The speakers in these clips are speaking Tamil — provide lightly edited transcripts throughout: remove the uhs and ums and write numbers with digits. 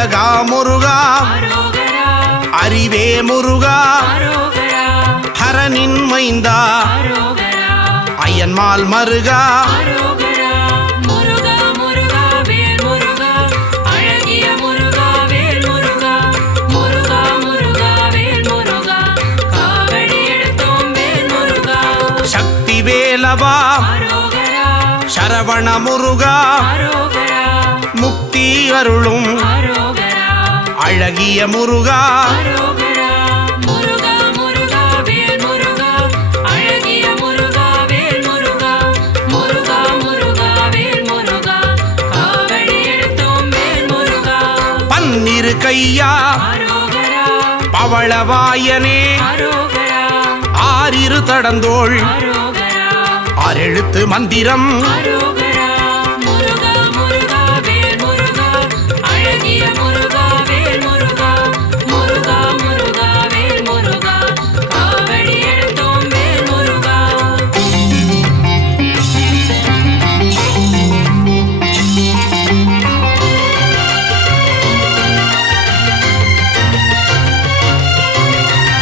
அழகா முருகா அறிவே முருகா ஹரனின் மைந்தா அயன்மால் மருகா சக்தி வேலவா சரவண முருகா முக்தி அருளும் அழகிய முருகா பன்னிரு கையா பவளவாயனே ஆறிரு தடந்தோள் ஆறெழுத்து மந்திரம்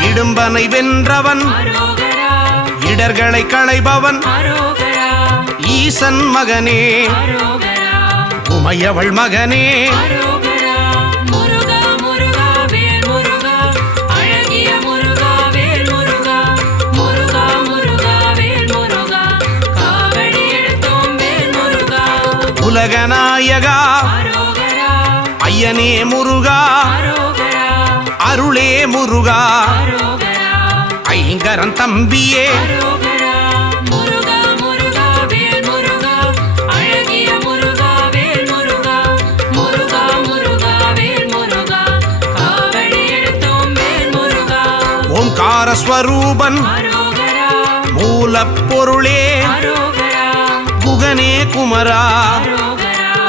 இடும்பனை வென்றவன் இடர்களை களைபவன் ஈசன் மகனே உமையவள் மகனே உலகநாயகா ஐயனே முருகா அருளே முருகா ஐங்கரன் தம்பியே ஓம்கார ஸ்வரூபன் மூலப்பொருளே குகனே குமரா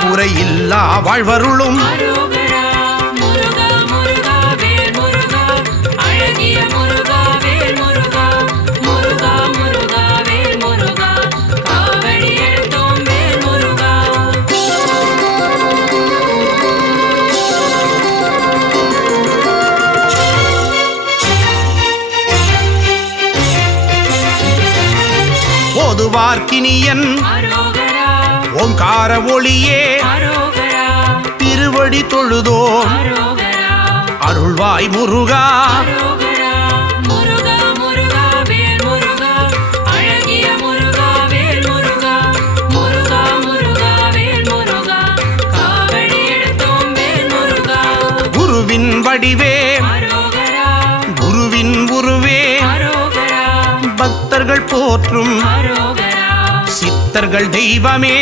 குறையில்லா வாழ்வருளும் ஓதுவார்க்கினியன் ஓங்கார ஒளியே திருவடி தொழுதோ அருள்வாய் முருகா குருவின் வடிவே குருவின் உருவே பக்தர்கள் போற்றும் சித்தர்கள் தெய்வமே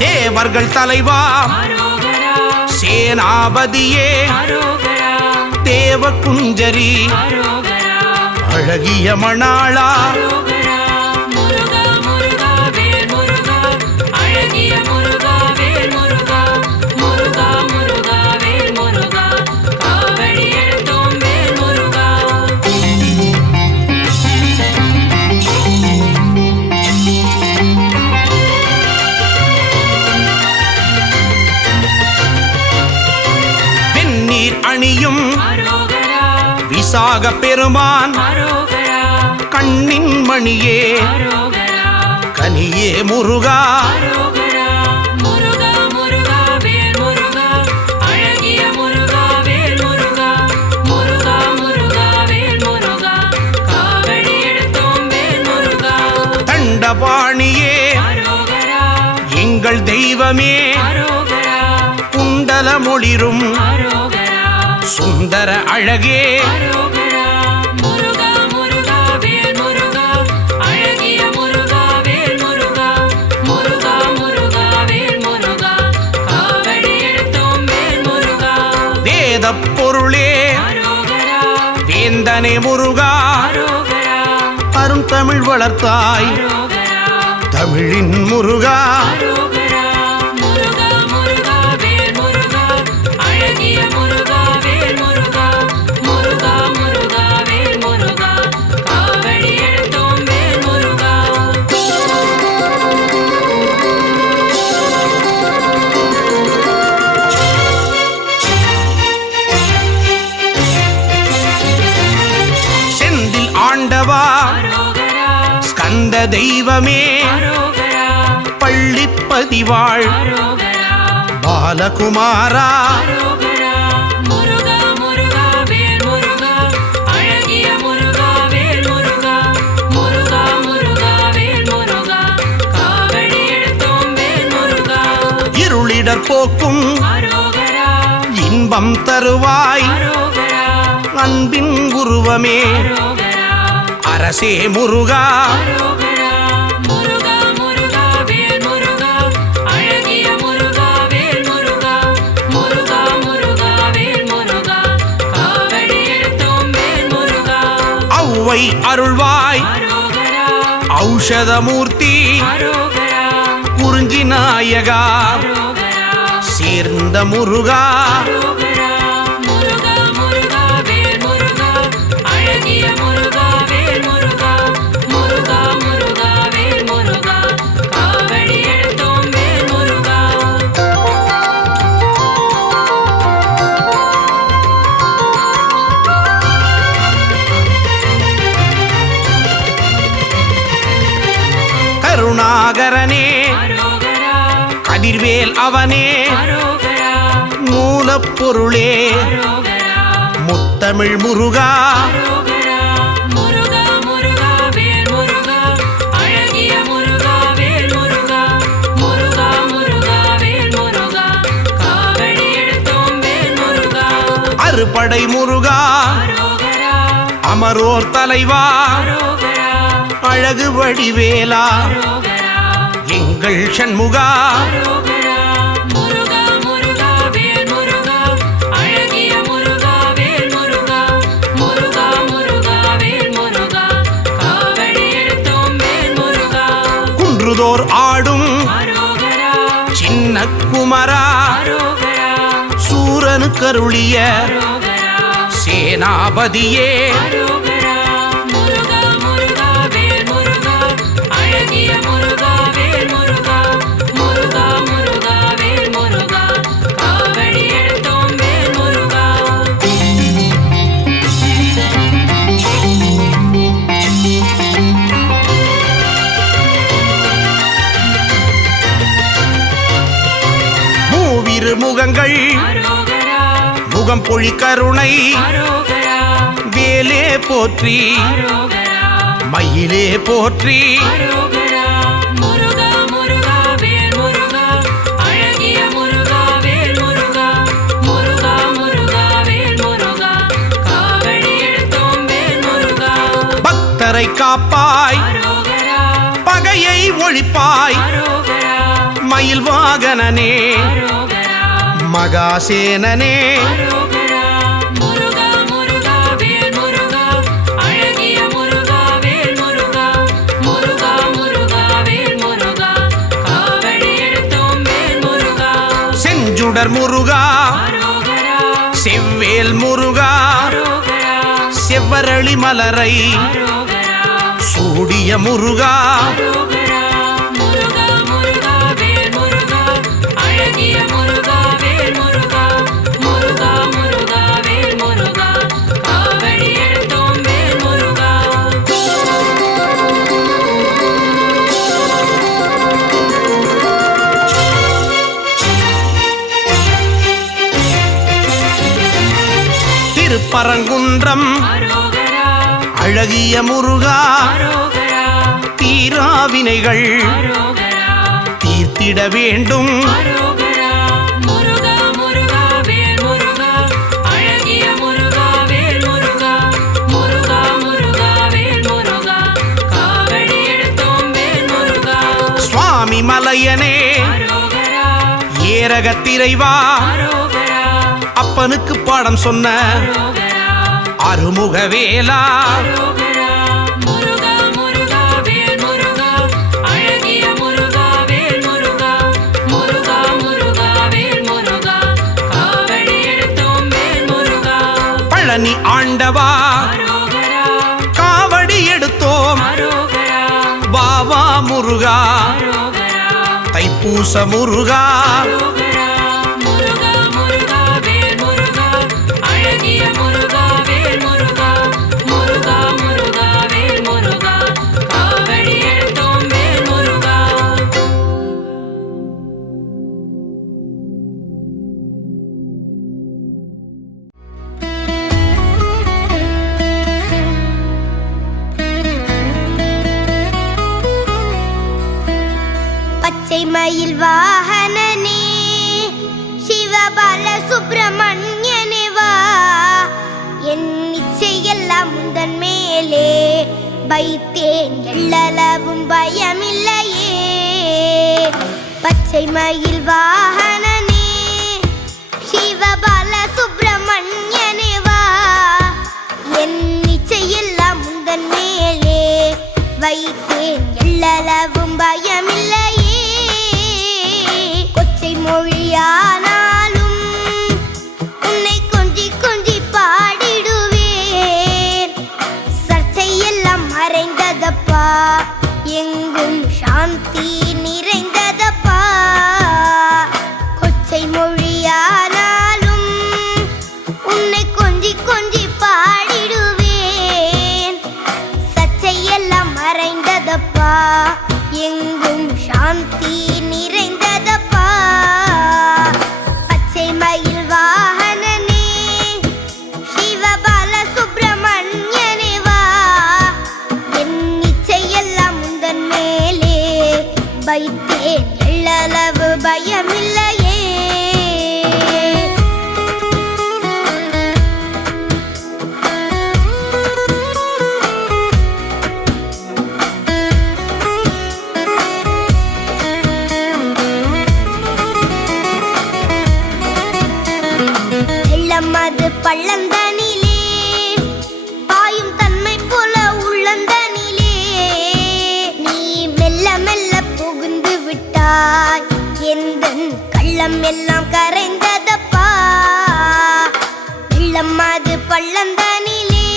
தேவர்கள் தலைவா சேனாபதியே தேவ குஞ்சரி அழகிய மணாளா அணியும் விசாக பெருமான் கண்ணின் மணியே கனியே முருகா தண்டபாணியே எங்கள் தெய்வமே குண்டல மொழிரும் சுந்தர அழகே வேத பொருளே வேந்தனே முருகா அருந்தமிழ் வளர்த்தாய் தமிழின் முருகா முருகா முருகா வேல் முருகா முருகா முருகா முருகா தெய்வமே பள்ளிப்பதிவாள் பாலகுமாரா இருளிடர் போக்கும் இன்பம் தருவாய் அன்பின் உருவமே அரசே முருகா ஔவை அருள்வாய் ஔஷதமூர்த்தி குறிஞ்சி நாயகா சேர்ந்த முருகா கருணாகரனே கதிர்வேல் அவனே மூலப்பொருளே முத்தமிழ் முருகா அறுபடை முருகா அமரோர் தலைவா அழகு வடிவேலா எங்கள் சண்முகா குன்றுதோர் ஆடும் சின்ன குமரா சூரனு கருளிய சேனாபதியே முகங்கள் முகம் பொழி கருணை வேலே போற்றி மயிலே போற்றி பக்தரை காப்பாய் பகையை ஒழிப்பாய் மயில் வாகனனே மகாசேனனே செஞ்சுடர் முருகா செவ்வேல் முருகா செவ்வரளி மலரை சூடிய முருகா திருப்பரங்குன்றம் அழகிய முருகா தீராவினைகள் தீர்த்திட வேண்டும் சுவாமி மலையனே ஏரகத்திரைவா அப்பனுக்கு பாடம் சொன்ன அருமுகவேலா பழனி ஆண்டவா காவடி எடுத்தோம் வாவா முருகா தைப்பூச முருகா முருகா முருகா வேல் முருகா முருகா முருகா காவடி எடுத்தோம் மயில் வாகனனே சிவபால சுப்பிரமணியனே வா, என் இச்சையெல்லாம் உந்தன் மேலே வைத்தேன், எள்ளளவும் பயமில்லையே. பச்சை மயில் வாகனனே சிவபால சுப்பிரமணியனே வா, என் இச்சையெல்லாம் உந்தன் மேலே வைத்தேன், எள்ளளவும் பயமில்லையே. கொச்சை மொழியானாலும் உன்னை கொஞ்சி கொஞ்சி பாடிடுவேன், சர்ச்சையெல்லாம் மறைந்ததப்பா, எங்கும் சாந்தி நிறைந்ததப்பா. கொச்சை மொழியானாலும் உன்னை கொஞ்சி கொஞ்சி பாடிடுவேன், சர்ச்சையெல்லாம் மறைந்ததப்பா, எங்கும் சாந்தி நிறைந்ததப்பா. பச்சை மயில் வாகனனே சிவபால சுப்பிரமணியனே வா, என் இச்சையெல்லாம் உந்தன் மேலே வைத்தேன், எள்ளளவு பயமில்லையே. வெள்ளமது பள்ளந்தனிலே பாயும் தன்மை போல உள்ளந்தனிலே, நீ மெல்ல மெல்ல புகுந்து விட்டாய், எந்தன் கள்ளம் எல்லாம் கரைந்ததப்பா. வெள்ளமது பள்ளந்தனிலே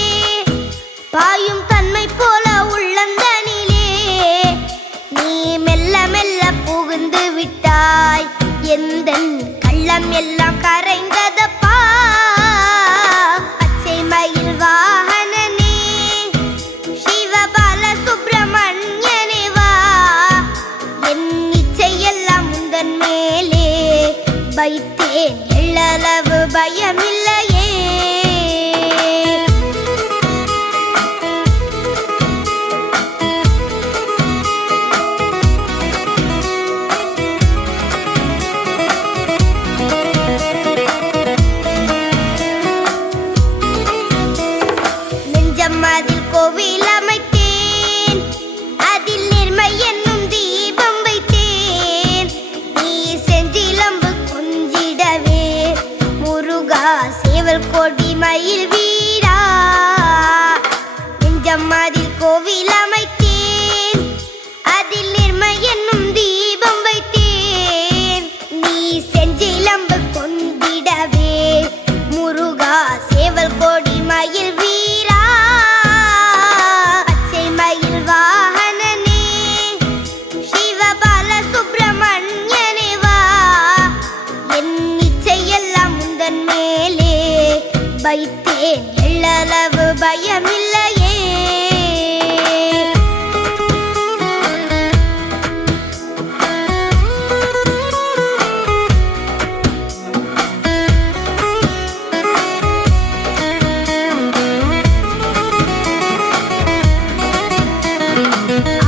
பாயும் தன்மை போல உள்ளந்தனிலே, நீ மெல்ல மெல்ல புகுந்து விட்டாய், எந்தன் கள்ளம் எல்லாம் கரைந்ததப்பா. பச்சை மயில் வாகனனே சிவபால சுப்பிரமணியனே வா, என் இச்சையெல்லாம் உந்தன் மேலே வைத்தேன், எள்ளளவு பயமில்லையே. அதில் கோவில் அமைத்தேன், அதில் நேர்மை என்னும் தீபம் வைத்தேன், நீ செஞ்சிலம்பு கொஞ்சிடவே முருகா சேவல் கொடி மயில் வீரா. நெஞ்சம் அதில் கோவில் அமைத்தேன், அதில் நேர்மை என்னும் தீபம் வைத்தேன், நீ செஞ்சிலம்பு கொண்டிடவே முருகா சேவல் கொடி மயில் வீரா. வைத்தேன், எள்ளளவு பயமில்லையே.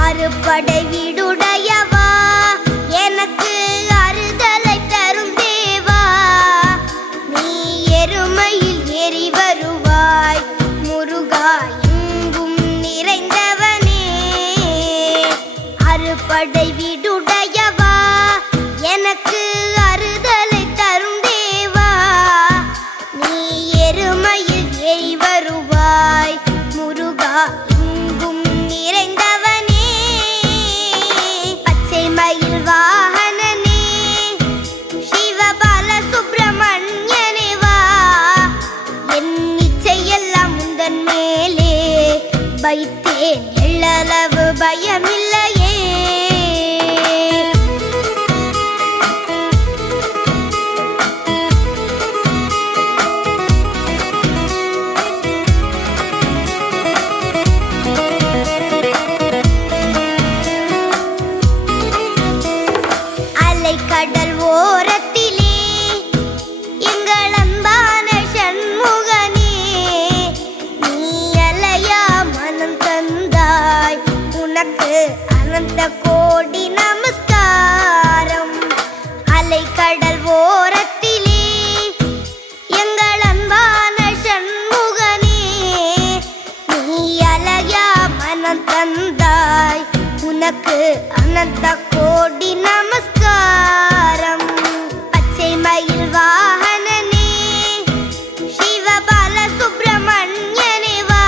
அறுபடை வீடுடையவா, எனக்கு அறுதலை தரும் தேவா, நீ எருமையில் ஏறி வருவாய் முருகா, எங்கும் நிறைந்தவனே. அறுபடை வீடுடையவா, எனக்கு அறுதலை தரும் தேவா, நீ எருமையில் ஏறி வருவாய் முருகா, எங்கும் நிறைந்தவனே. பச்சை மயில் வாகனனே சிவபால சுப்பிரமணியனே வா, என் இச்சையெல்லாம் உந்தன் மேலே வைத்தேன், எள்ளளவு பயமில்லையே. கடல் ஓரத்திலே எங்கள் அன்பான சண்முகனே, நீ அலையா மனம் தந்தாய், உனக்கு அனந்த கோடி நமஸ்காரம். அனந்த கோடி நமஸ்காரம். பச்சை மயில் வாகனனே சிவபால சுப்பிரமணியனே வா,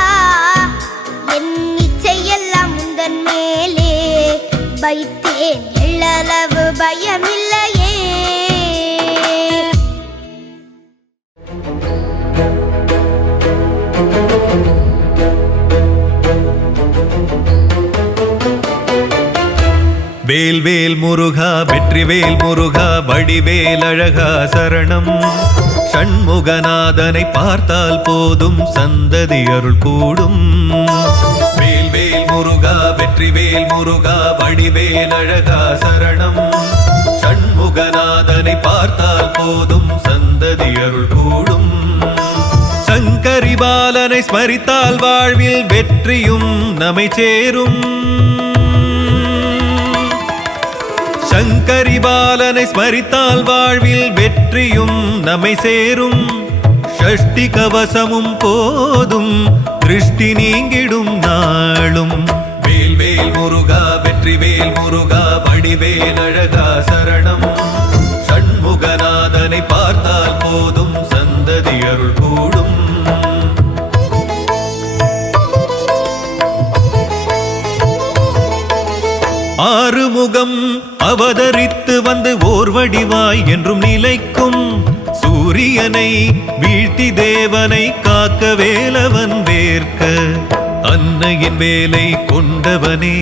என் இச்சையெல்லாம் முந்தன் மேலே வைத்தேன், எள்ளளவு பயமில்லையே. வேல்வேல் முருகா வெற்றிவேல் முருகா வடிவேல் அழகா சரணம். ஷண்முகநாதனை பார்த்தால் போதும் சந்ததி அருள் கூடும். வேல்வேல் முருகா வெற்றிவேல் முருகா வடிவேல் அழகா சரணம். ஷண்முகநாதனை பார்த்தால் போதும் சந்ததி அருள் கூடும். சங்கரி பாலனை ஸ்மரித்தால் வாழ்வில் வெற்றியும் நம்மை சேரும். சங்கரி பாலனை ஸ்மரித்தால் வாழ்வில் வெற்றியும் நம்மை சேரும். ஷஷ்டி கவசமும் போதும் திருஷ்டி நீங்கிடும் நாளும். வேல்வேல் முருகா வெற்றிவேல் முருகா வடிவேல் அழகா சரணம். ஷண்முகநாதனை பார்த்தால் போதும் சந்ததி அருள் கூடும். ஆறுமுகம் அவதரித்து வந்து ஓர் வடிவாய் என்றும் நிலைக்கும். சூரியனை வீழ்த்தி தேவனை காக்க வேலவன் வேர்க்க. அன்னையின் வேலை கொண்டவனே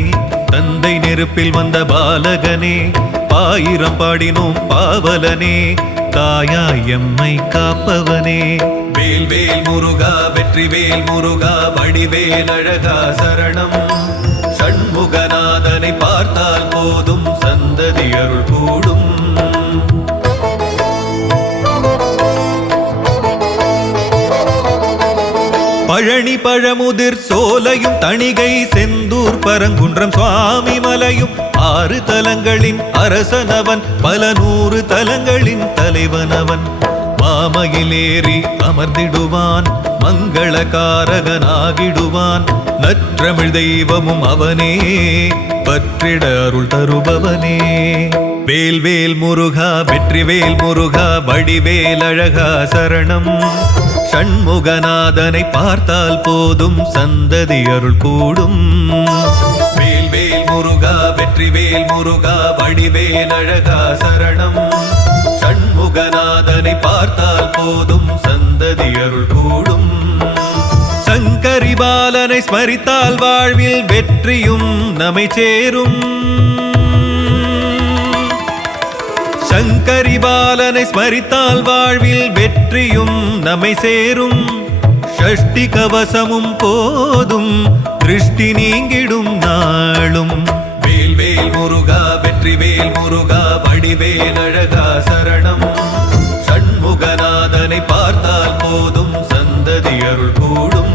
தந்தை நெருப்பில் வந்த பாலகனே. ஆயிரம் பாடினோம் பாவலனே தாயாய் எம்மை காப்பவனே. வேல்வேல் முருகா வெற்றிவேல் முருகா வடிவேல் அழகா சரணம். ஷண்முகநாதனை பார்த்தால் போதும் சந்ததி அருள் கூடும். பழனி பழமுதிர் சோலையும் தணிகை செந்தூர் பரங்குன்றம் சுவாமி மலையும் 6 தலங்களின் அரசனவன் பல 100 தலங்களின் தலைவனவன். மாமையிலேறி அமர்ந்திடுவான் மங்களகாரகனாகிடுவான். நற்றமிழ் தெய்வமும் அவனே பற்றிட அருள் தருபவனே. வேல்வேல் முருகா வெற்றிவேல் முருகா வடிவேல் அழகா சரணம். ஷண்முகநாதனை பார்த்தால் போதும் சந்ததி அருள் கூடும். வேல்வேல் முருகா வெற்றிவேல் முருகா வடிவேல் அழகா சரணம். ஷண்முகநாதனை பார்த்தால் போதும் சந்ததி அருள் கூடும். சங்கரி பாலனை ஸ்மரித்தால் வாழ்வில் வெற்றியும் நம்மை சேரும். சங்கரி பாலனை ஸ்மரித்தால் வாழ்வில் வெற்றியும் நம்மை சேரும். ஷஷ்டி கவசமும் போதும் திருஷ்டி நீங்கிடும் நாளும். வேல்வேல் முருகா வெற்றிவேல் முருகா வடிவேல் அழகா சரணம். ஷண்முகநாதனை பார்த்தால் போதும் சந்ததி அருள் கூடும்.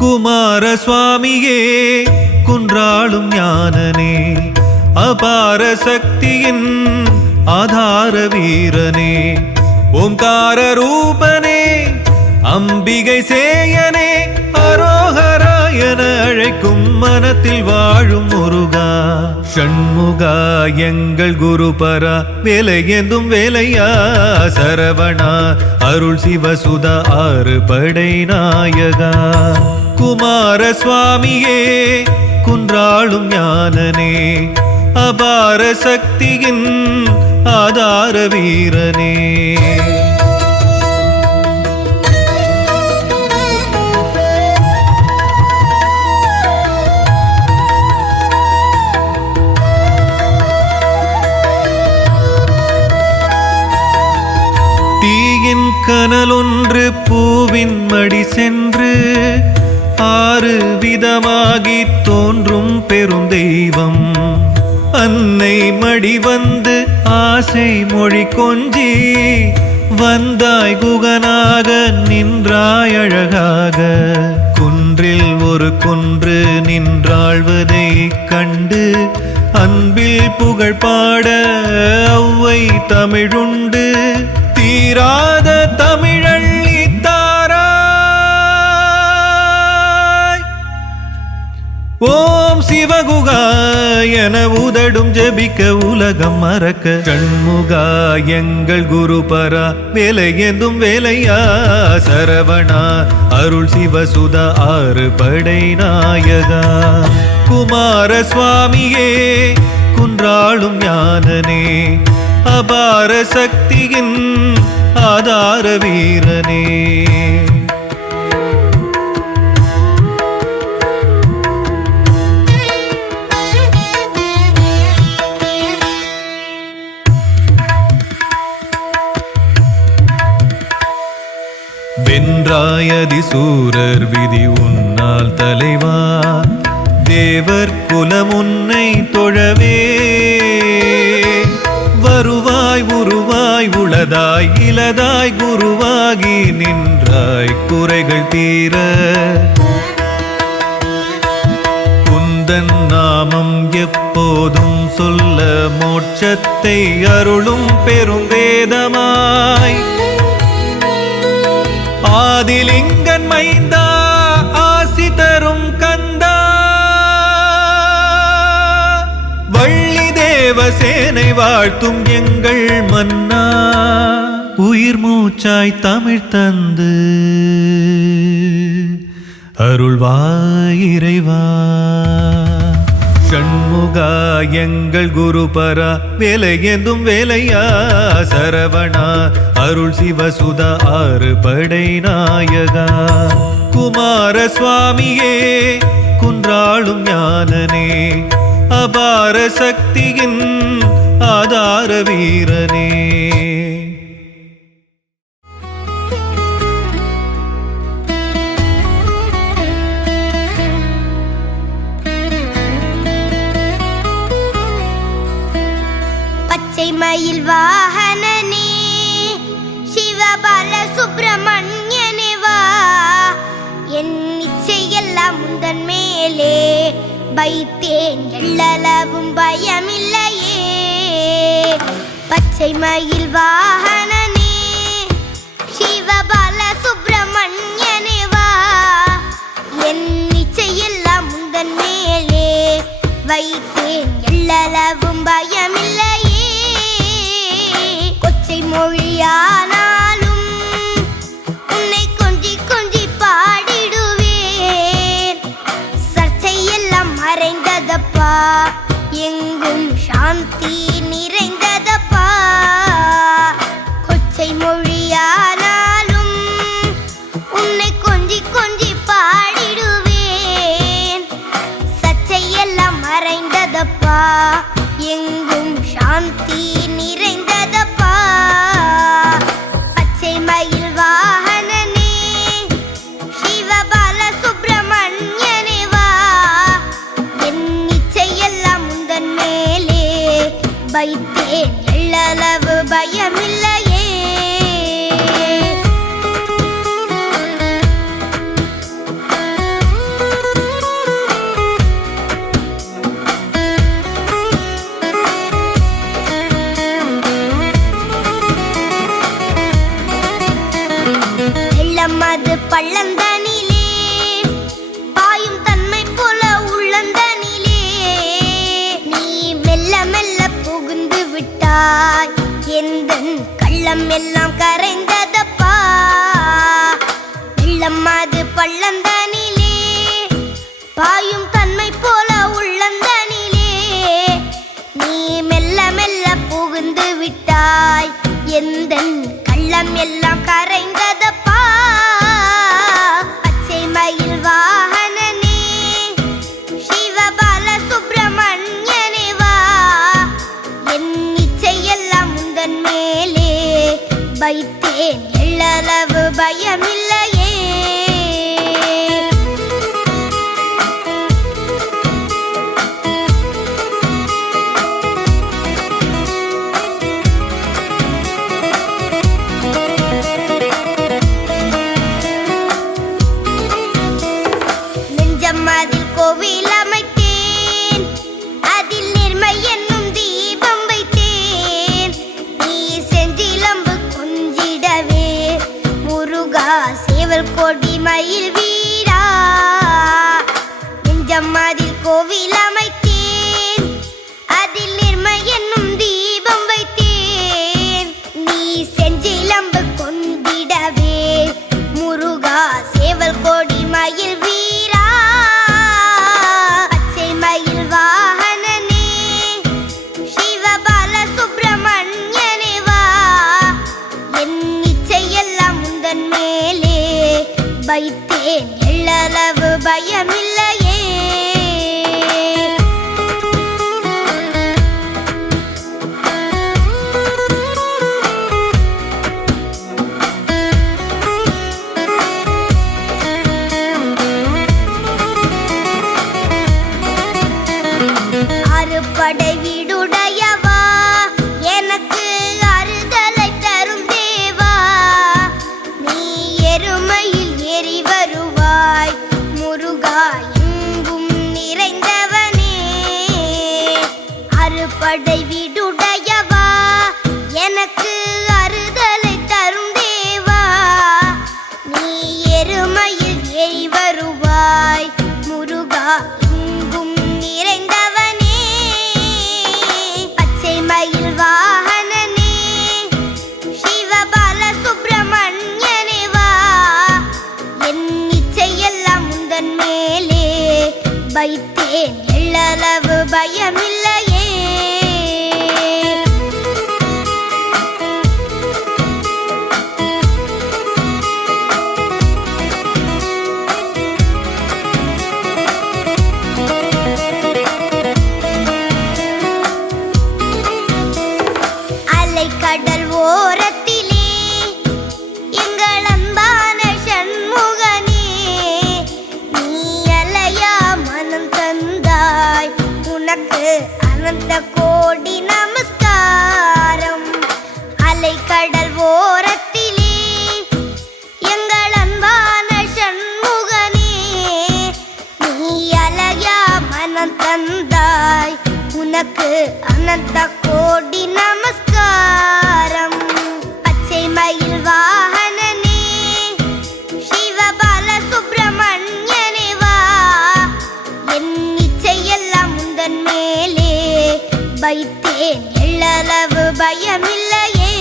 குமார சுவாமியே குன்றாளும் ஞானனே அபார சக்தியின் ஆதார வீரனே. ஓம்கார ரூபனே அம்பிகை சேயனே அரோகரா என அழைக்கும் மனத்தில் வாழும் முருகா. ஷண்முகா எங்கள் குருபரா வேலையெந்தும் வேலையா சரவணா அருள் சிவசுதா 6 படை நாயகா. குமார சுவாமியே குன்றாளும் ஞானனே அபார சக்தியின் ஆதார வீரனே. தீயின் கனலொன்று பூவின் மடி சென்று 6 விதமாகி தோன்றும் பெரும் தெய்வம். அன்னை மடி வந்து ஆசை மொழி கொஞ்சி வந்தாய் குகனாக நின்றாய் அழகாக. குன்றில் ஒரு குன்று நின்றாழ்வதை கண்டு அன்பில் புகழ் பாட ஒளவை தமிழுண்டு தீராத தமிழள்ளி தாராய். ஓம் சிவகுகா என உதடும் ஜபிக்க உலகம் மறக்க சண்முகா எங்கள் குருபரா வேலை ஏந்தும் வேலையா சரவணா அருள் சிவசுதா ஆறு படை நாயகா குமார சுவாமியே குன்றாளும் ஞானனே அபார சக்தியின் ஆதார வீரனே. வென்றாயதி சூரர் விதி உன்னால் தலைவா தேவர் குலம் உன்னை தொழவே வருவாய் உருவாய் உளதாய் இலதாய் குருவாகி நின்றாய் குறைகள் தீர குந்தன் நாமம் எப்போதும் சொல்ல மோட்சத்தை அருளும் பெரும் வேதமாய் ஆதிலிங்கன் மைந்தா ஆசி தரும் கந்தா வள்ளி தேவசேனை வாழ்த்தும் எங்கள் மன்னா உயிர் மூச்சாய் தமிழ் தந்து அருள்வாய் இறைவா. ஷண்முகா எங்கள் குருபரா வேலை ஏந்தும் வேலையா சரவணா அருள் சிவசுதா ஆறு படை நாயகா குமார சுவாமியே குன்றாளும் ஞானனே அபார சக்தியின் ஆதார வீரனே. மயில் வாகனனே சிவபால சுப்பிரமணியனே வா என் இச்சையெல்லாம் முந்தன் மேலே வைத்தேன் எள்ளளவும் பயமில்லையே. பச்சை மயில் வாகனனே சிவபால சுப்பிரமணியனே வா என் இச்சையெல்லாம் முந்தன் மேலே வைத்தேன் எள்ளளவும் பயமில்லையே. மொழியானாலும் உன்னை கொஞ்சி கொஞ்சி பாடிடுவேன் சர்ச்சையெல்லாம் மறைந்ததப்பா எங்கும் சாந்தி நிறைந்ததப்பா. கொச்சை மொழியானாலும் உன்னை கொஞ்சி கொஞ்சி பாடிடுவேன் சர்ச்சையெல்லாம் மறைந்ததப்பா எங்கும் சாந்தி நிறைந்ததப்பா. பச்சை மயில் வாகனனே சிவபால சுப்பிரமணியனே வா என் இச்சையெல்லாம் முந்தன் மேலே வைத்தேன் எள்ளளவு பயமில்லையே. அது பள்ளந்தனிலே பாயும் தன்மை போல உள்ளந்தனிலே நீ மெல்ல மெல்ல புகுந்து விட்டாய் எந்தன் கள்ளம் எல்லாம் கரைந்ததப்பா. வெள்ளம் அது பள்ளந்தனிலே பாயும் தன்மை போல உள்ளந்தனிலே நீ மெல்ல மெல்ல புகுந்து விட்டாய் எந்தன் கள்ளம் எல்லாம் கரைந்ததப்பா. பச்சை மயில் வாகனனே சிவபால சுப்பிரமணியனே வா என் இச்சையெல்லாம் முந்தன் மேலே வைத்தேன் எள்ளளவு பயமில்லையே. அதில் கோவில் அமைத்தேன் அதில் நிர்மல மயில் வீரா பச்சை மயில் வாகனனே சிவபால சுப்பிரமணியனே வா என் இச்சையெல்லாம் உந்தன் மேலே வைத்தேன் எள்ளளவு பயமில்லையே அறுபடை வீடுடையவா எனக்கு அறுதலை தரும் தேவா நீ எருமையில் ஏறி வருவாய் முருகா எங்கும் நிறைந்தவனே அறுபடை வீடுடையவா எனக்கு அறுதலை தரும் தேவா நீ எருமையில் ஏறி வருவாய் முருகா எங்கும் நிறைந்தவனே பச்சை மயில் வாகனனே சிவபால சுப்பிரமணியனே வா என் இச்சையெல்லாம் உந்தன் மேலே வைத்தேன் எள்ளளவு பயமில்லையே கடல் ஓரத்திலே எங்கள் அன்பான சண்முகனே நீ அலையா மனம் தந்தாய் உனக்கு அனந்த கோடி நமஸ்காரம் அலைக்கடல் ஓரத்திலே எங்கள் அன்பான சண்முகனே நீ அலையா மனம் தந்தாய் உனக்கு அனந்த கோடி நமஸ்காரம் பச்சை மயில் வாகனனே சிவபால சுப்பிரமணியனே வா என் இச்சையெல்லாம் உந்தன் மேலே வைத்தேன் எள்ளளவு பயமில்லையே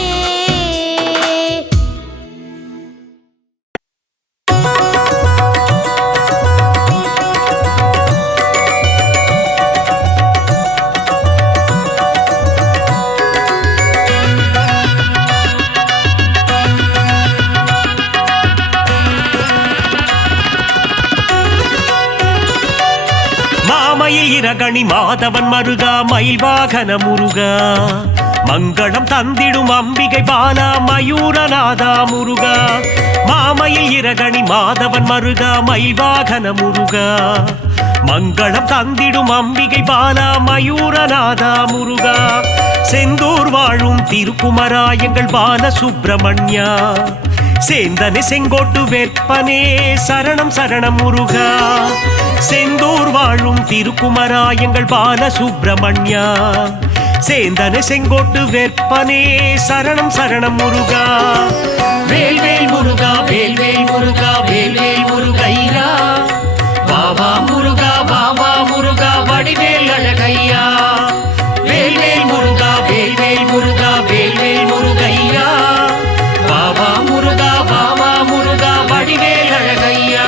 மயில் இரகணி மாதவன் மருகா மயில் வாகன முருகா மங்களம் தந்திடும் அம்பிகை பாலா மயூரநாதா முருகா மாமயில் இரகணி மாதவன் மருகா மயில் வாகன முருகா மங்களம் தந்திடும் அம்பிகை பாலா மயூரநாதா முருகா செந்தூர் வாழும் திருக்குமரா எங்கள் பால சுப்பிரமணியா சேந்தனே செங்கோட்டு வேற்பனே சரணம் சரணம் முருகா செந்தூர் வாழும் திருக்குமரா எங்கள் பால சுப்பிரமணியா சேந்தனே செங்கோட்டு வேற்பனே சரணம் சரணம் முருகா வேல்வேல் முருகா வேல்வேல் முருகா வேல்வேல் முருகையா வாவா முருகா வாவா முருகா வடிவேல் அழகையா வேல்வேல் முருகா வேல்வேல் முருகா வேல்வேல் முருகையா வாவா முருகா வாவா முருகா வடிவேல் அழகையா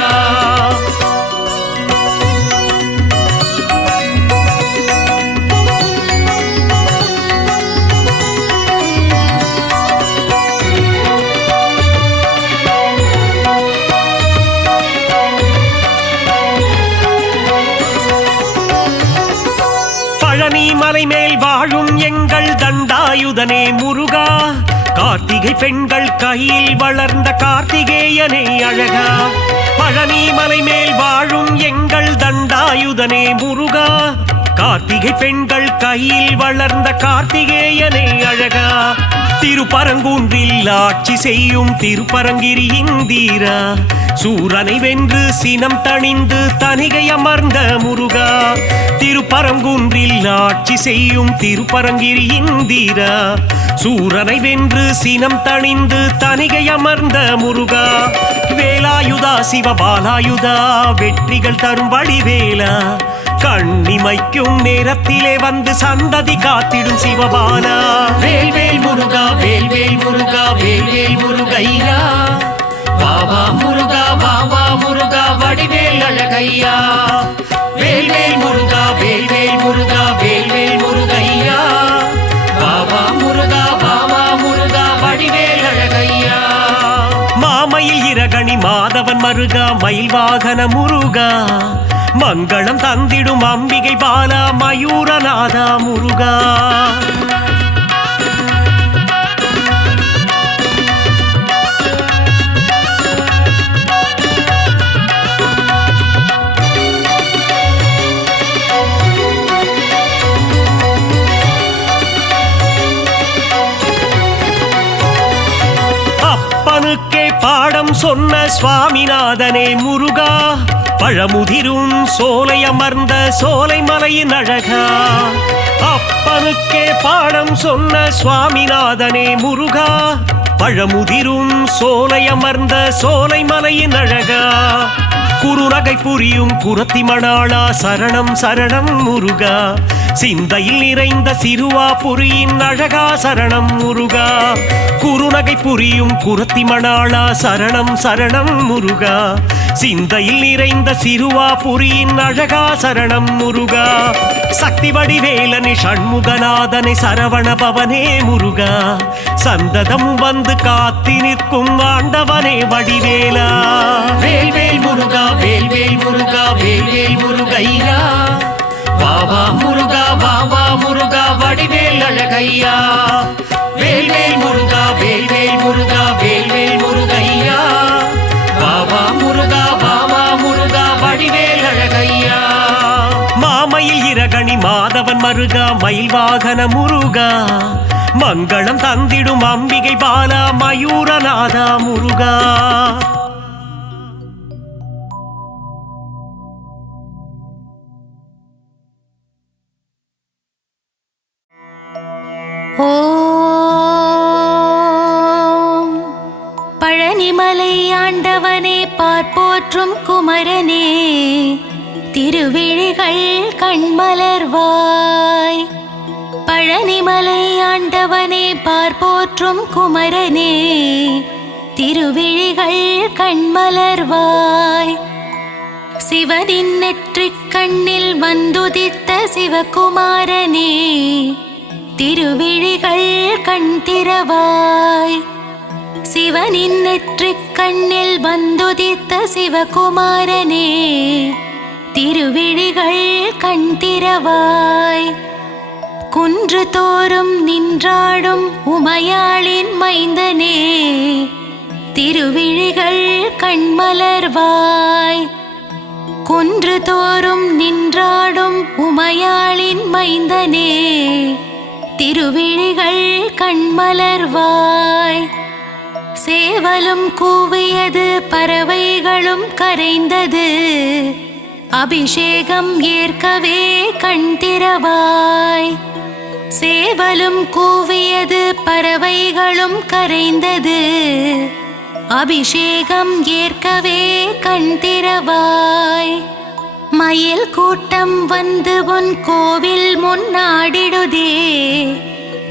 பழனி மலை மேல் வாழும் எங்கள் தண்டாயுதனே முருகா கார்த்திகை பெண்கள் கையில் வளர்ந்த கார்த்திகேயனே அழகா பழனி மலை மேல் வாழும் எங்கள் தண்டாயுதனே முருகா கார்த்திகை பெண்கள் கையில் வளர்ந்த கார்த்திகேயனே அழகா திருப்பரங்குன்றில் ஆட்சி செய்யும் திருப்பரங்கிரி இந்தீரா சூரனை வென்று சினம் தணிந்து தனிகை அமர்ந்த முருகா திருப்பரங்குன்றில் ஆட்சி செய்யும் திருப்பரங்கிரி இந்தீரா சூரனை வென்று சினம் தணிந்து தனிகை அமர்ந்த முருகா வேலாயுதா சிவபாலாயுதா வெற்றிகள் தரும் வடிவேலா கண்ணிமைக்கும் நேரத்திலே வந்து சந்ததி காத்திடும் சிவபாலா வேல்வேல் முருகா வேல்வேல் முருகா வேல்வேல் முருகையா வாவா முருகா வாவா முருகா வடிவேல் அழகையா வேல்வேல் முருகா வேல்வேல் முருகா வேல்வேல் முருகையா வாவா முருகா வடிவேல் அழகையா மாமையில் இரகணி மாதவன் மருகா மயில் வாகன முருகா மங்களம் தந்திடும் அம்பிகை பாலா மயூரநாதா முருகா அப்பனுக்கே பாடம் சொன்ன சுவாமிநாதனே முருகா பழமுதிரும் சோலை அமர்ந்த சோலை மலையின் அழகா அப்பனுக்கே பாடம் சொன்ன சுவாமிநாதனே முருகா பழமுதிரும் சோலை அமர்ந்த சோலை மலையின் அழகா குறுநகை புரியும் குரத்தி மணாளா சரணம் சரணம் முருகா சிந்தையில் நிறைந்த சிறுவாபுரியின் அழகா சரணம் முருகா குறுநகை புரியும் குரத்தி மணாளா சரணம் சரணம் முருகா சிந்தையில் நிறைந்த சிறுவாபுரியின் அழகா சரணம் முருகா சக்தி வடிவேலனை ஷண்முகநாதனை சரவண பவனே முருகா சந்ததம் வந்து காத்தி நிற்கும் ஆண்டவனே வடிவேலா வேல்வேல் முருகா வேல்வேல் முருகா வேல்வேல் முருகையா வாவா முருகா வடிவேல் அழகையா வேல்வேல் முருகா வேல்வேல் முருகா வேல்வேல் முருகையா வாவா முருகா வடிவேல் அழகையா மாமையில் இரகணி மாதவன் மருகா மயில் வாகன முருகா மங்களம் தந்திடும் அம்பிகை பாலா மயூரநாதா முருகா ஓம் பழனிமலை ஆண்டவனே பார்ப்போற்றும் குமரனே திருவிழிகள் கண்மலர்வாய் பழனிமலை ஆண்டவனே பார்ப்போற்றும் குமரனே திருவிழிகள் கண்மலர்வாய் சிவனின் நெற்றிக் கண்ணில் வந்துதித்த சிவகுமாரனே திருவிழிகள் கண் திறவாய் சிவனின் நெற்றிக் கண்ணில் வந்துதித்த சிவகுமாரனே திருவிழிகள் கண் திறவாய் குன்று தோறும் நின்றாடும் உமையாளின் மைந்தனே திருவிழிகள் கண்மலர்வாய் குன்று தோறும் நின்றாடும் உமையாளின் மைந்தனே திருவிழிகள் கண்மலர்வாய் சேவலும் கூவியது பறவைகளும் கரைந்தது அபிஷேகம் ஏற்கவே கண் திறவாய் சேவலும் கூவியது பறவைகளும் கரைந்தது அபிஷேகம் ஏற்கவே கண் திறவாய் மயில் கூட்டம் வந்து உன் கோவில் முன்னாடிடுதே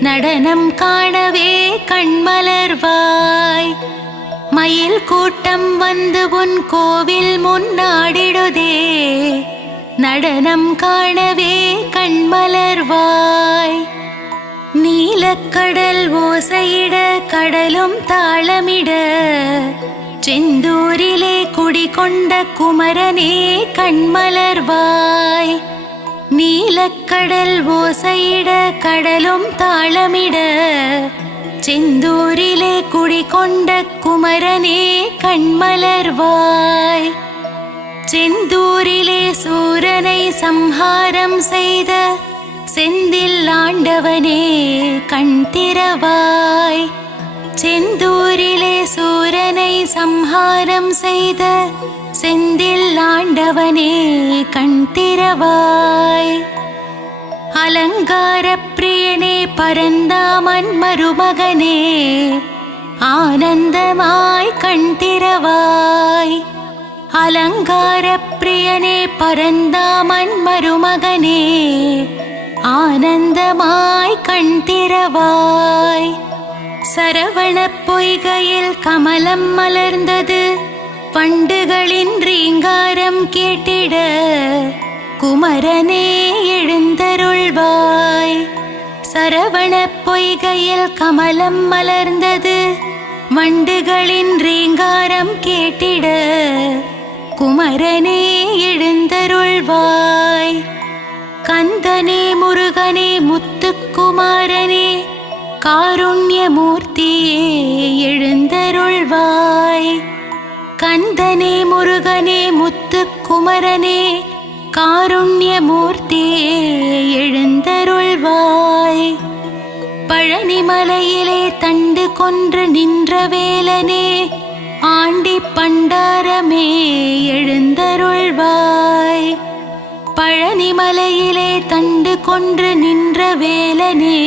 நடனம் காணவே கண்மலர்வாய் மயில் கூட்டம் வந்து உன் கோவில் முன்னாடிடுதே நடனம் காணவே கண்மலர்வாய் நீலக்கடல் ஓசையிட கடலும் தாளமிட செந்தூரிலே குடிகொண்ட குமரனே கண்மலர்வாய் நீலக்கடல் ஓசையிட கடலும் தாளமிட செந்தூரிலே குடிகொண்ட குமரனே கண்மலர்வாய் செந்தூரிலே சூரனை சம்ஹாரம் செய்த செந்தில் ஆண்டவனே கண் திறவாய் செந்தூரிலே சூரனை சம்ஹாரம் செய்த செந்தில் ஆண்டவனே கண் திறவாய் அலங்கார பிரியனே பரந்தாமன் மருமகனே ஆனந்தமாய் கண் திறவாய் அலங்கார பிரியனே பரந்தாமன் மருமகனே ஆனந்தமாய் கண் திறவாய் சரவண பொய்கையில் கமலம் மலர்ந்தது வண்டுகளின் ரீங்காரம் கேட்டிட குமரனே எழுந்தருள்வாய். சரவண பொய்கையில் கமலம் மலர்ந்தது, வண்டுகளின் ரீங்காரம் கேட்டிட குமரனே எழுந்தருள்வாய். கந்தனே முருகனே முத்துக்குமாரனே காருண்யமூர்த்தியே எழுந்தருள்வாய். கந்தனே முருகனே முத்துக்குமரனே காருண்யமூர்த்தியே எழுந்தருள்வாய். பழனிமலையிலே தண்டு கொன்று நின்ற வேலனே ஆண்டி பண்டாரமே எழுந்தருள்வாய். பழனிமலையிலே தண்டு கொன்று நின்ற வேலனே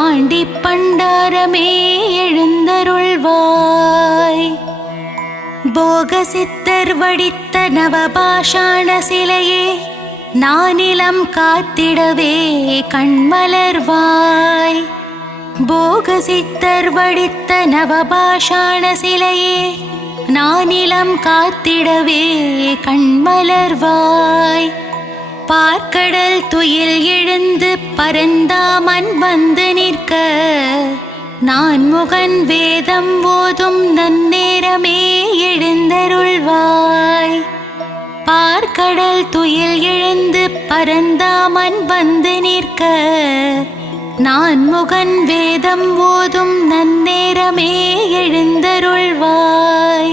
ஆண்டி பண்டாரமே எழுந்தருள்வாய். போகசித்தர் வடித்த நவபாஷாண சிலையே நானிலம் காத்திடவே கண்மலர்வாய். போகசித்தர் வடித்த நவபாஷாண சிலையே நானிலம் காத்திடவே கண்மலர்வாய். பார்க்கடல் துயில் எழுந்து பரந்தாமன் வந்து நிற்க நான் முகன் வேதம் ஓதும் நன்னேரமே எழுந்தருள்வாய். பார்க்கடல் துயில் எழுந்து பரந்தாமன் வந்து நிற்க நான் முகன் வேதம் ஓதும் நன்னேரமே எழுந்தருள்வாய்.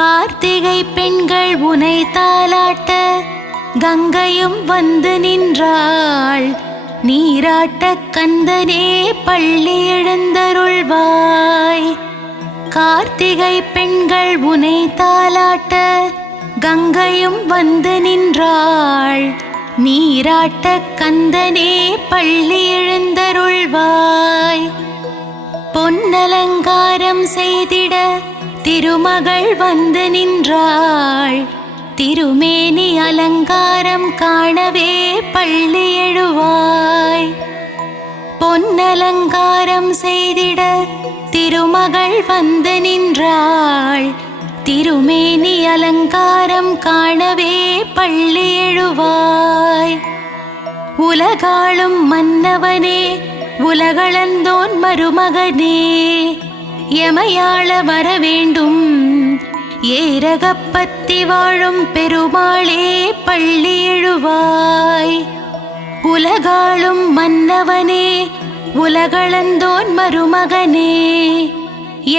கார்த்திகை பெண்கள் உனை தாலாட்ட கங்கையும் வந்து நின்றாள், நீராட்ட கந்தனே பள்ளி எழுந்தருள்வாய். கார்த்திகை பெண்கள் உனை தாலாட்ட கங்கையும் வந்து நின்றாள், நீராட்ட கந்தனே பள்ளி எழுந்தருள்வாய். பொன்னலங்காரம் செய்திட திருமகள் வந்து நின்றாள், திருமேனி அலங்காரம் காணவே பள்ளி எழுவாய். பொன்னலங்காரம் செய்திட திருமகள் வந்து நின்றாள், திருமேனி அலங்காரம் காணவே பள்ளி எழுவாய். உலகாளும் மன்னவனே உலகளந்தோன் மருமகனே எமையாள வரவேண்டும், ஏரகப்பத்தி வாழும் பெருமாளே பள்ளி எழுவாய். உலகாளும் மன்னவனே உலகளந்தோன் மருமகனே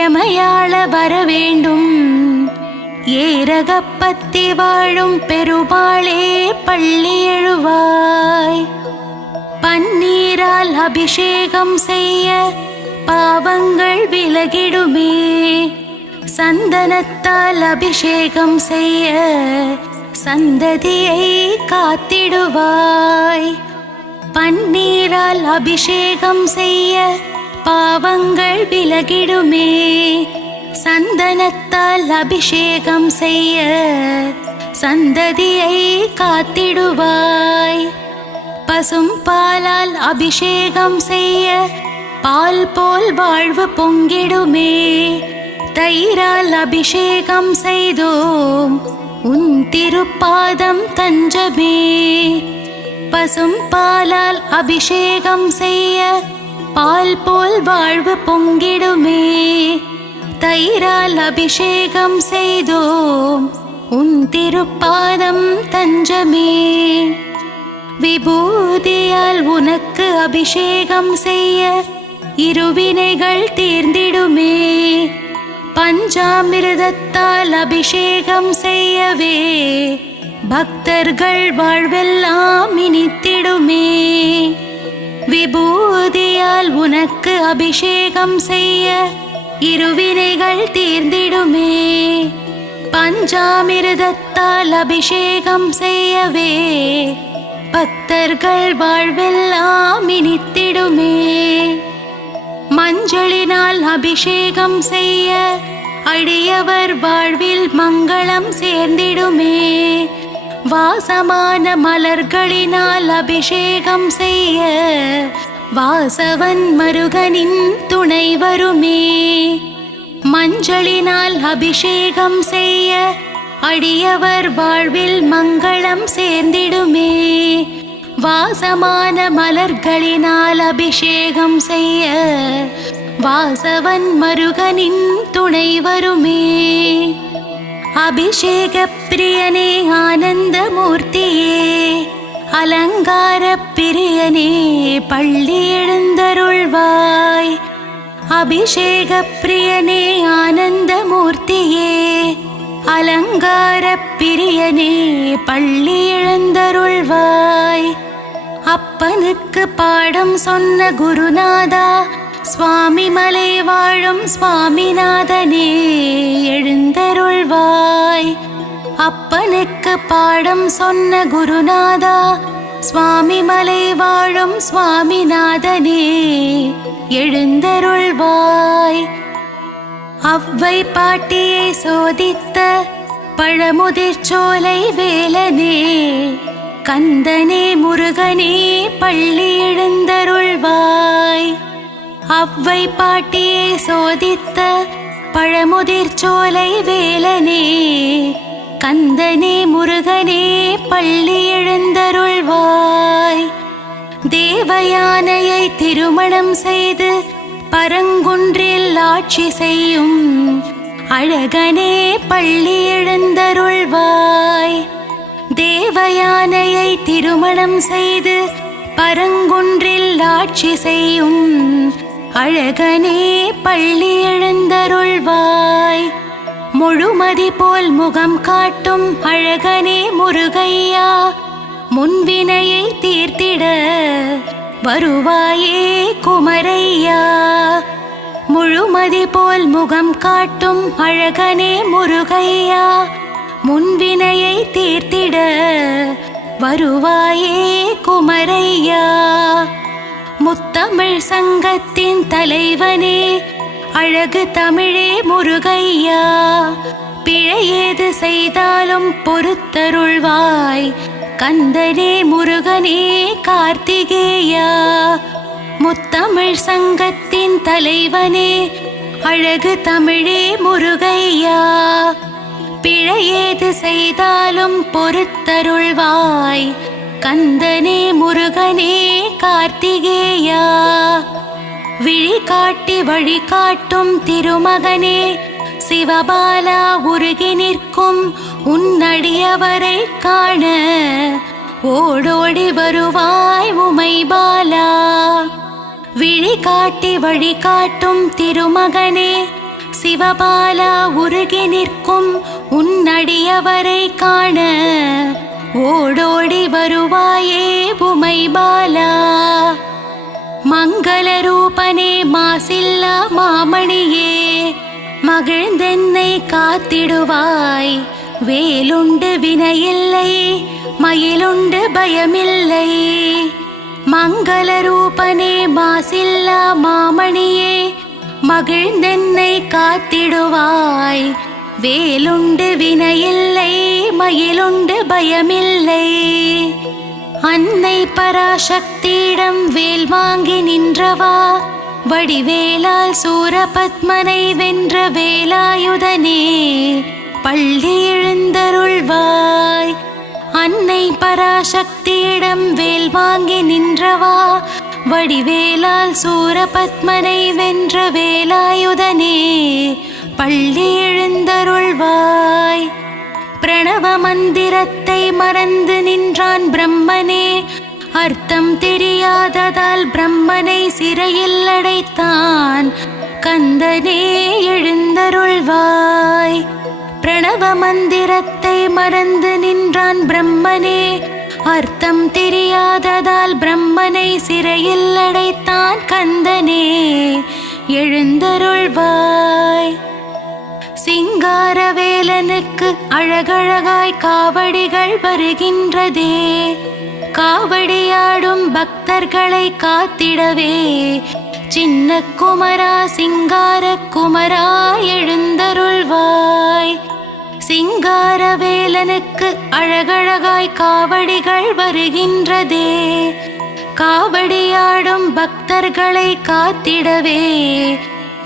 எமையாள வரவேண்டும், ஏரகப்பத்தி வாழும் பெருமாளே பள்ளி எழுவாய். பன்னீரால் அபிஷேகம் செய்ய பாவங்கள் விலகிடுமே, சந்தனத்தால் அபிஷேகம் செய்ய சந்ததியை காத்திடுவாய். பன்னீரால் அபிஷேகம் செய்ய பாவங்கள் விலகிடுமே, சந்தனத்தால் அபிஷேகம் செய்ய சந்ததியை காத்திடுவாய். பசும் பாலால் அபிஷேகம் செய்ய பால் போல் வாழ்வு பொங்கிடுமே, தயிரால் அபிஷேகம் செய்தோம் உன் திருப்பாதம் தஞ்சமே. பசும் பாலால் அபிஷேகம் செய்ய பால் போல் வாழ்வு பொங்கிடுமே, தயிரால் அபிஷேகம் செய்தோம் உன் திருப்பாதம் தஞ்சமே. விபூதியால் உனக்கு அபிஷேகம் செய்ய இருவினைகள் தீர்ந்திடுமே, பஞ்சாமிர்தத்தால் அபிஷேகம் செய்யவே பக்தர்கள் வாழ்வெல்லாம் இனித்திடுமே. விபூதியால் உனக்கு அபிஷேகம் செய்ய இருவினைகள் தீர்ந்திடுமே, பஞ்சாமிர்தத்தால் அபிஷேகம் செய்யவே பக்தர்கள் வாழ்வெல்லாம் இனித்திடுமே. மஞ்சளினால் அபிஷேகம் செய்ய அடியவர் வாழ்வில் மங்களம் சேர்ந்திடுமே, வாசமான மலர்களினால் அபிஷேகம் செய்ய வாசவன் மருகனின் துணை வருமே. மஞ்சளினால் அபிஷேகம் செய்ய அடியவர் வாழ்வில் மங்களம் சேர்ந்திடுமே. வாசமான மலர்களினால் அபிஷேகம் செய்ய வாசவன் மருகனின் துணை வருமே. அபிஷேக பிரியனே ஆனந்த மூர்த்தியே, அலங்கார பிரியனே பள்ளி எழுந்தருள்வாய். அபிஷேக பிரியனே ஆனந்த மூர்த்தியே, அலங்கார பிரியனே பள்ளி எழுந்தருள்வாய். அப்பனுக்கு பாடம் சொன்ன குருநாதா, சுவாமி மலை வாழும் சுவாமிநாதனே எழுந்தருள்வாய். அப்பனுக்கு பாடம் சொன்ன குருநாதா, சுவாமி மலை வாழும் சுவாமிநாதனே எழுந்தருள்வாய். அவ்வை பாட்டியை சோதித்த பழமுதிர்ச்சோலை வேலனே, கந்தனே முருகனே பள்ளி எழுந்தருள்வாய். அவ்வை பாட்டியை சோதித்த பழமுதிர்ச்சோலை வேலனே, கந்தனே முருகனே பள்ளி எழுந்தருள்வாய். தேவயானையை திருமணம் செய்து பரங்குன்றில் ஆட்சி செய்யும் அழகனே பள்ளி எழுந்தருள்வாய். தேவயானையை திருமணம் செய்து பரங்குன்றில் ஆட்சி செய்யும் அழகனே பள்ளி எழுந்தருள்வாய். முழுமதி போல் முகம் காட்டும் அழகனே முருகையா, முன்வினையை தீர்த்திட வருவாயே குமரையா. முழுமதி போல் முகம் காட்டும் அழகனே முருகையா, முன்வினையை தீர்த்திட வருவாயே குமரையா. முத்தமிழ் சங்கத்தின் தலைவனே, அழகு தமிழே முருகையா, பிழையேது செய்தாலும் பொறுத்தருள்வாய். கந்தனே முருகனே கார்த்திகேயா. முத்தமிழ் சங்கத்தின் தலைவனே, அழகு தமிழே முருகையா, பிழையேது செய்தாலும் பொறுத்தருள்வாய். கந்தனே முருகனே கார்த்திகேயா. விழி காட்டி வழிகாட்டும் திருமகனே, சிவபாலா உருகி நிற்கும் உன்னடியவரை காண ஓடோடி வருவாய் உமைபாலா. விழி காட்டி வழிகாட்டும் திருமகனே, சிவபாலா உருகி நிற்கும் உன்னடியவரை காண ஓடோடி வருவாயே உமைபாலா. மங்கள ரூபனே மாசில்லா மாமணியே, மகிழ்ந்தென்னை காத்திடுவாய். வேலுண்டு வினையில்லை, மயிலுண்டு பயமில்லை. மங்கள ரூபனே மாசில்லா மாமணியே, மகிழ்ந்தென்னை காத்திடுவாய். வேலுண்டு வினையில்லை, மயிலுண்டு பயமில்லை. அன்னை பராசக்தியிடம் வேல் வாங்கி நின்றவா, வடிவேலால் சூரபத்மனை வென்ற வேலாயுதனே பள்ளி எழுந்தருள்வாய். அன்னை பராசக்தியிடம் வேல் வாங்கி நின்றவா, வடிவேலால் சூரபத்மனை வென்ற வேலாயுதனே பள்ளி எழுந்தருள்வாய். பிரணவ மந்திரத்தை மறந்து நின்றான் பிரம்மனே, அர்த்தம் தெரியாததால் பிரம்மனை சிறையில் அடைத்தான். கந்தனே எழுந்தருள்வாய். பிரணவ மந்திரத்தை மறந்து நின்றான் பிரம்மனே, அர்த்தம் தெரியாததால் பிரம்மனை சிறையில் அடைத்தான். கந்தனே எழுந்தருள்வாய். சிங்காரவேலனுக்கு அழகழகாய் காவடிகள் வருகின்றதே, காவடியாடும் பக்தர்களை காத்திடவே சின்ன குமரா சிங்கார குமரா எழுந்தருள்வாய். சிங்காரவேலனுக்கு அழகழகாய் காவடிகள் வருகின்றதே, காவடியாடும் பக்தர்களை காத்திடவே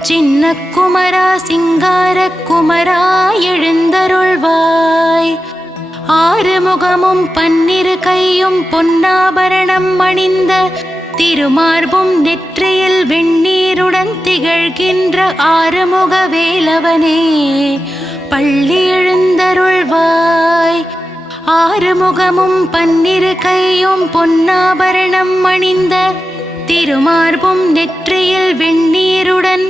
சின்ன குமரா சிங்கார குமரா எழுந்தருள்வாய். ஆறுமுகமும் பன்னிரு கையும் பொன்னாபரணம் அணிந்த திருமார்பும் நெற்றியில் வெண்ணீருடன் திகழ்கின்ற ஆறுமுக வேலவனே பள்ளி எழுந்தருள்வாய். ஆறுமுகமும் பன்னிரு கையும் பொன்னாபரணம் அணிந்த திருமார்பும் நெற்றியில் வெண்ணீருடன்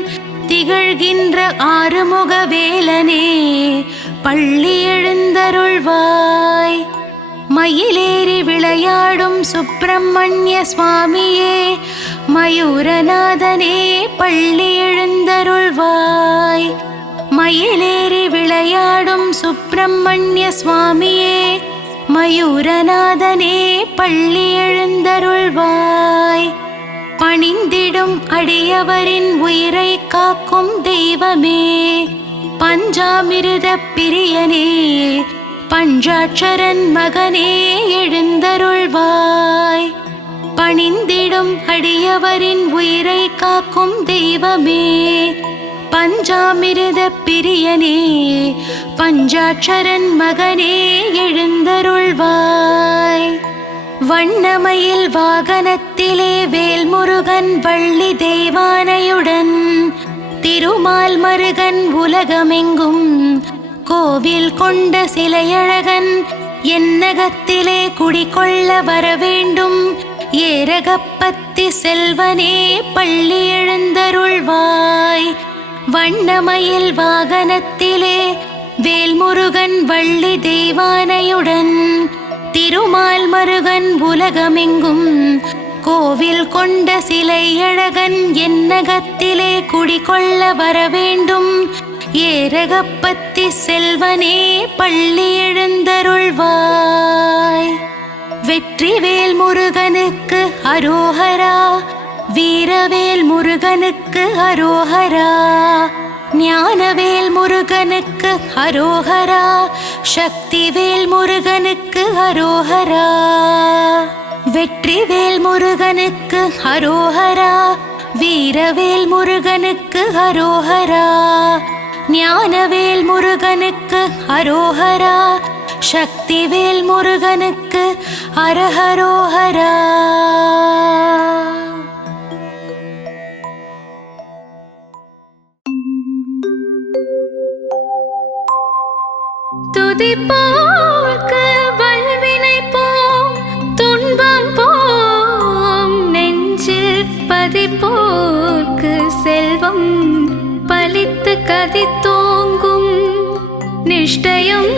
திகழ்கின்ற ஆறுமுக வேலனே பள்ளி எழுந்தருள்வாய். மயிலேறி விளையாடும் சுப்பிரமணிய சுவாமியே மயூரநாதனே பள்ளி எழுந்தருள்வாய். மயிலேறி விளையாடும் சுப்பிரமணிய சுவாமியே மயூரநாதனே பள்ளி எழுந்தருள்வாய். பணிந்திடும் அடியவரின் உயிரை காக்கும் தெய்வமே பஞ்சாமிருத பிரியனே பஞ்சாட்சரன் மகனே எழுந்தருள்வாய். பணிந்திடும் அடியவரின் உயிரை காக்கும் தெய்வமே பஞ்சாமிருத பிரியனே பஞ்சாட்சரன் மகனே எழுந்தருள்வாய். வண்ணமயில் வாகனத்திலே வேல்முருகன் வள்ளி தெய்வானையுடன் திருமால் மருகன் உலகமெங்கும் கோவில் கொண்ட சிலையழகன் என்னகத்திலே குடிகொள்ள வரவேண்டும் ஏரகப்பத்தி செல்வனே பள்ளி எழுந்தருள்வாய். வண்ணமயில் வாகனத்திலே வேல்முருகன் வள்ளி தெய்வானையுடன் திருமால் மருகன் உலகமெங்கும் கோவில் கொண்ட சிலையழகன் என்னகத்திலே குடிகொள்ள வரவேண்டும் ஏரகப்பத்தி செல்வனே பள்ளி எழுந்தருள்வாய். வெற்றிவேல் முருகனுக்கு அரோஹரா வீரவேல் முருகனுக்கு அரோஹரா ஞானவேல் முருகனுக்கு அரோஹரா சக்திவேல் முருகனுக்கு அரோஹரா. வெற்றிவேல் முருகனுக்கு அரோஹரா வீரவேல் முருகனுக்கு அரோஹரா ஞானவேல் முருகனுக்கு அரோஹரா சக்திவேல் முருகனுக்கு அரஹரோஹரா. துதிப்போர்க்கு வல்வினை போம் துன்பம் போம் நெஞ்சில் பதிப்போர்க்கு செல்வம் பலித்து கதித்தோங்கும் நிஷ்டயம்